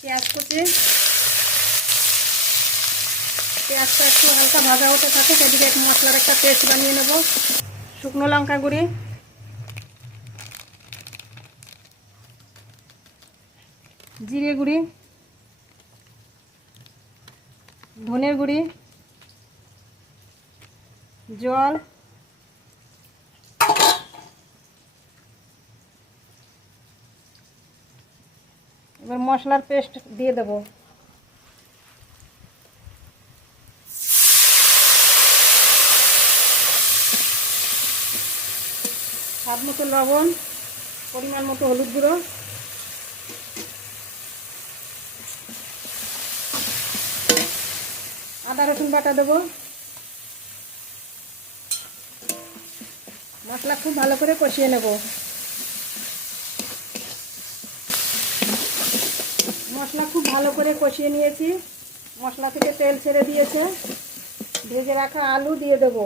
পেঁয়াজ কুচি, পেঁয়াজটা একটু হালকা ভাজা হতে থাকে, সেদিকে একটু মশলার একটা পেস্ট বানিয়ে নেব। শুকনো লঙ্কা গুঁড়ি, জিরে গুঁড়ি, ধনের গুঁড়ি, জল, এবার মশলার পেস্ট দিয়ে দেব। স্বাদ মতো লবণ, পরিমাণ মতো হলুদ গুঁড়ো, আদা রসুন বাটা দেবো। মশলা খুব ভালো করে কষিয়ে নেব। মশলা খুব ভালো করে কষিয়ে নিয়েছি, মশলা থেকে তেল ছেড়ে দিয়েছে। ভেজে রাখা আলু দিয়ে দেব।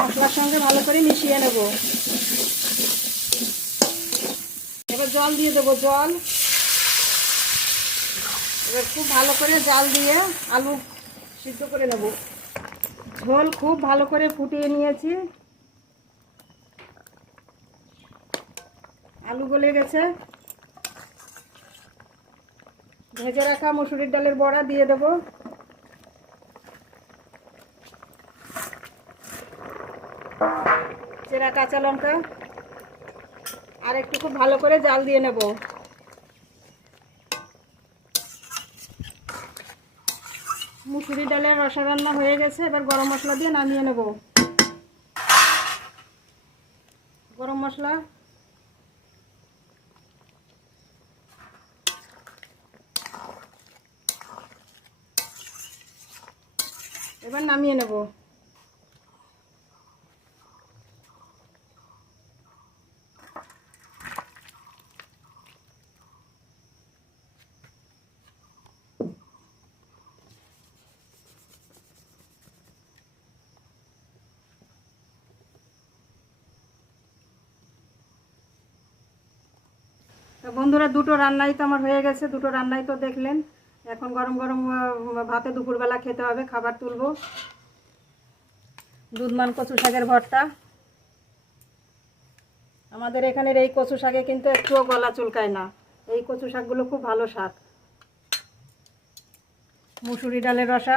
মশলার সঙ্গে ভালো করে মিশিয়ে নেব। এবার জল দিয়ে দেবো, জল। এবার খুব ভালো করে জাল দিয়ে আলু সিদ্ধ করে নেব। ঝোল খুব ভালো করে ফুটিয়ে নিয়েছি, আলু গলে গেছে। ভেজে রাখা মসুরির ডালের বড়া দিয়ে দেব। চেরা কাঁচা লঙ্কা, আর একটু খুব ভালো করে জাল দিয়ে নেব। মুসুরি ডালের রসা রান্না হয়ে গেছে, এবার গরম মশলা দিয়ে নামিয়ে নেব। গরম মশলা, এবার নামিয়ে নেব। তো বন্ধুরা, দুটো রান্নাই তো আমার হয়ে গেছে, দুটো রান্নাই তো দেখলেন। এখন গরম গরম ভাতে দুপুরবেলা খেতে হবে, খাবার তুলবো। দুধমান কচু শাকের ভর্তা। আমাদের এখানের এই কচু শাকে কিন্তু একটুও গলা চুলকায় না। এই কচু শাকগুলো খুব ভালো শাক। মুসুরি ডালের রসা।